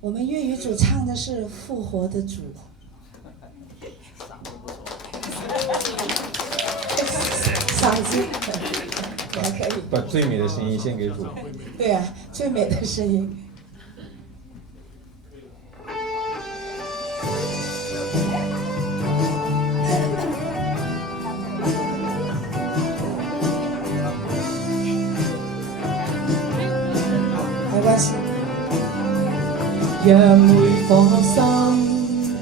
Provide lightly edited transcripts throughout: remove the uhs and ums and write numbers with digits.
我们粤语主唱的是复活的主，嗓子还可以。把最美的声音献给主。对啊，最美的声音。没关系。讓每顆心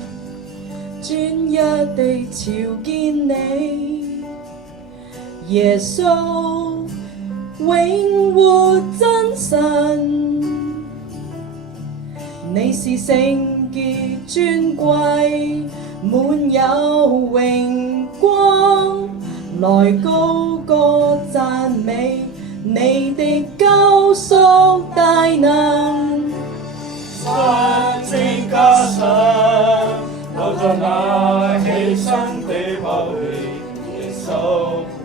專一地朝見你，耶穌永活真神，你是聖潔尊貴，滿有榮光，來高歌讚美你的救贖大能。神聖加上，留在那犧牲的寶血，耶穌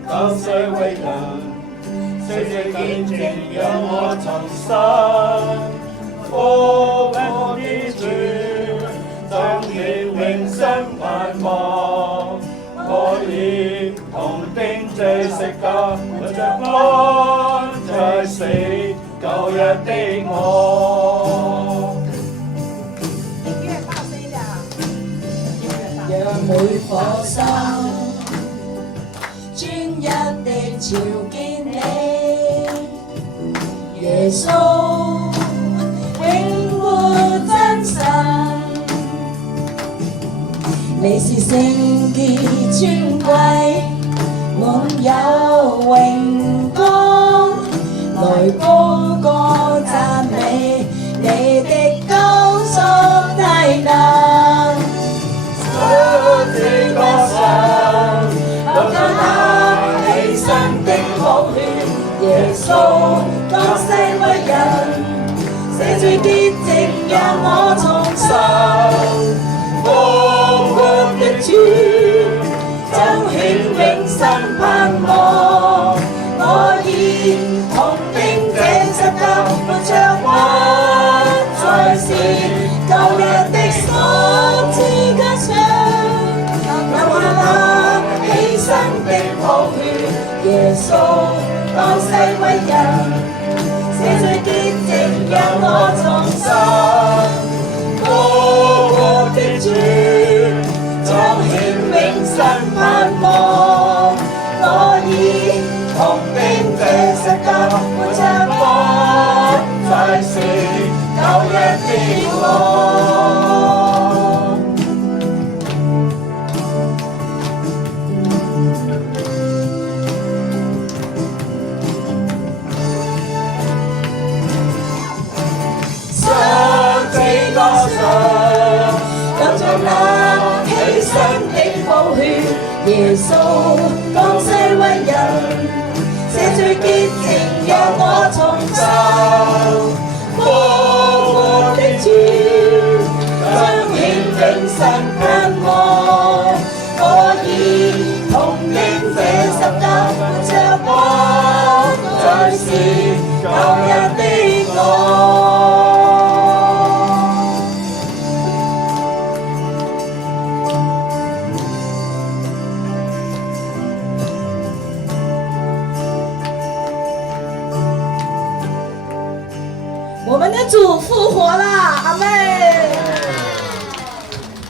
救世為人，世界見證讓我重生。復活的主，彰顯永生盼望，我已同釘這十架，活着安在死舊日的我。讓每顆心專一地朝見你，耶穌永活真神，你是聖潔尊貴，滿有榮光，來高歌讚美你的救贖大能。這個神，留在那犧牲的寶血，耶穌降世為人，寫罪潔淨讓我重生。復活的主，彰顯永生盼望，我已同釘這十架，活着不再是舊日的十字架上。耶穌降世為人，寫罪潔淨讓我重生。復活的主，彰顯永生盼望，我已同釘這十架，活着不再是舊日的我。留在那犧牲的寶血，耶穌降世為人，寫罪潔淨讓我重生。復活的主，彰顯永生盼望，我已同釘這十架，活着不再是舊日的我。我们的主复活了，阿